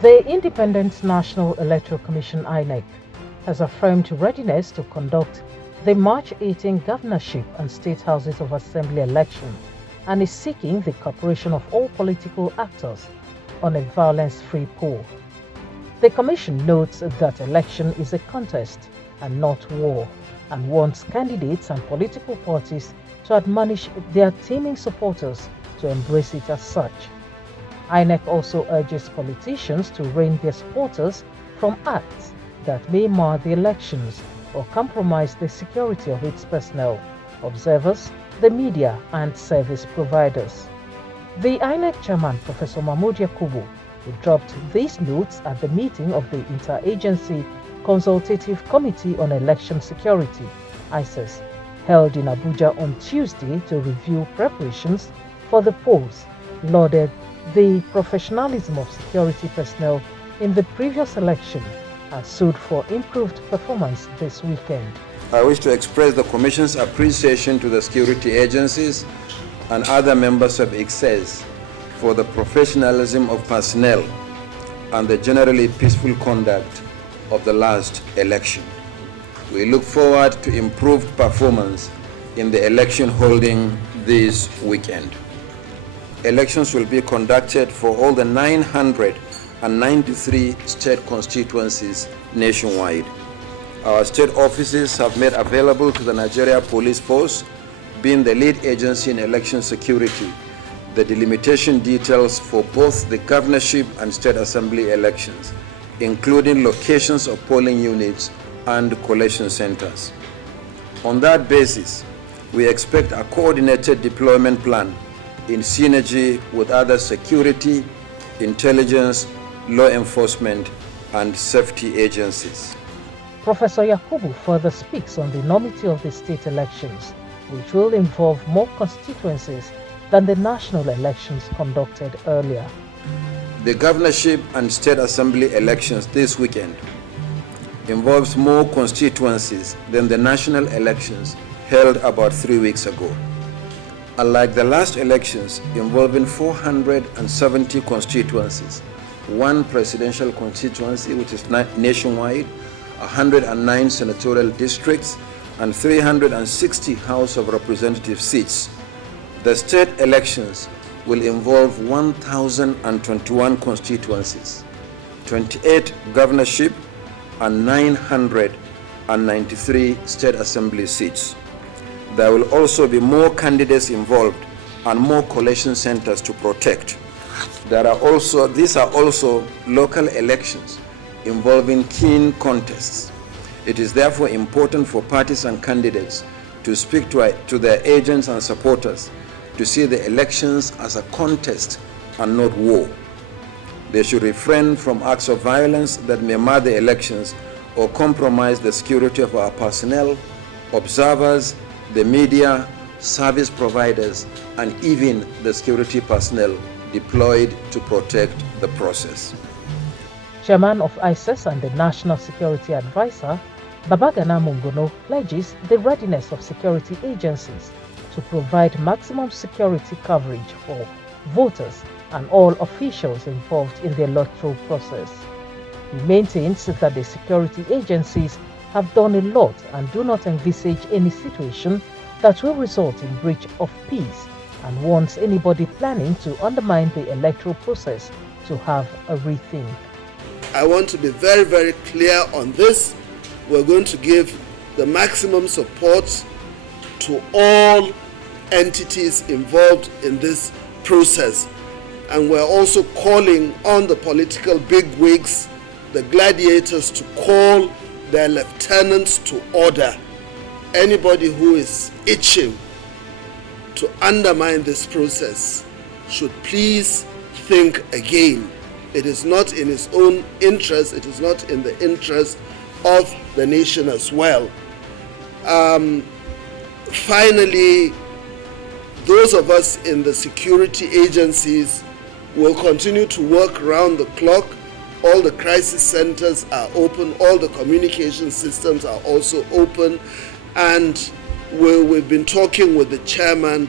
The Independent National Electoral Commission (Inec) has affirmed readiness to conduct the March 18 governorship and state houses of assembly election and is seeking the cooperation of all political actors on a violence-free poll. The Commission notes that election is a contest and not war and wants candidates and political parties to admonish their teeming supporters to embrace it as such. Inec also urges politicians to rein their supporters from acts that may mar the elections or compromise the security of its personnel, observers, the media, and service providers. The Inec chairman, Professor Mahmood Yakubu, who dropped these notes at the meeting of the Interagency Consultative Committee on Election Security, ICES, held in Abuja on Tuesday to review preparations for the polls, lauded the professionalism of security personnel in the previous election and sued for improved performance this weekend. I wish to express the Commission's appreciation to the security agencies and other members of ICES for the professionalism of personnel and the generally peaceful conduct of the last election. We look forward to improved performance in the election holding this weekend. Elections will be conducted for all the 993 state constituencies nationwide. Our state offices have made available to the Nigeria Police Force, being the lead agency in election security, the delimitation details for both the governorship and state assembly elections, including locations of polling units and collation centers. On that basis, we expect a coordinated deployment plan in synergy with other security, intelligence, law enforcement, and safety agencies. Professor Yakubu further speaks on the enormity of the state elections, which will involve more constituencies than the national elections conducted earlier. The governorship and state assembly elections this weekend involves more constituencies than the national elections held about 3 weeks ago. Unlike the last elections involving 470 constituencies, one presidential constituency, which is nationwide, 109 senatorial districts, and 360 House of Representative seats, the state elections will involve 1,021 constituencies, 28 governorship, and 993 state assembly seats. There will also be more candidates involved and more collation centers to protect. These are also local elections involving keen contests. It is therefore important for parties and candidates to speak to their agents and supporters to see the elections as a contest and not war. They should refrain from acts of violence that may mar the elections or compromise the security of our personnel, observers, the media, service providers, and even the security personnel deployed to protect the process. Chairman of ICES and the National Security Advisor, Babagana Mungono, pledges the readiness of security agencies to provide maximum security coverage for voters and all officials involved in the electoral process. He maintains that the security agencies have done a lot and do not envisage any situation that will result in breach of peace and wants anybody planning to undermine the electoral process to have a rethink. I want to be very, very clear on this. We're going to give the maximum support to all entities involved in this process. And we're also calling on the political bigwigs, the gladiators, to call their lieutenants to order. Anybody who is itching to undermine this process should please think again. It is not in his own interest, it is not in the interest of the nation as well. Finally, those of us in the security agencies will continue to work around the clock. All the crisis centers are open, all the communication systems are also open, and we've been talking with the chairman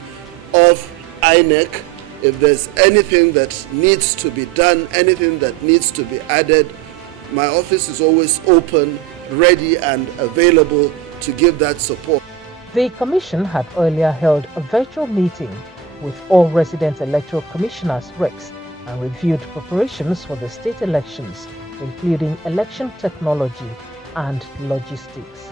of Inec If there's anything that needs to be done, anything that needs to be added, my office is always open, ready and available to give that support. The Commission had earlier held a virtual meeting with all resident electoral commissioners (RECs) and reviewed preparations for the state elections, including election technology and logistics.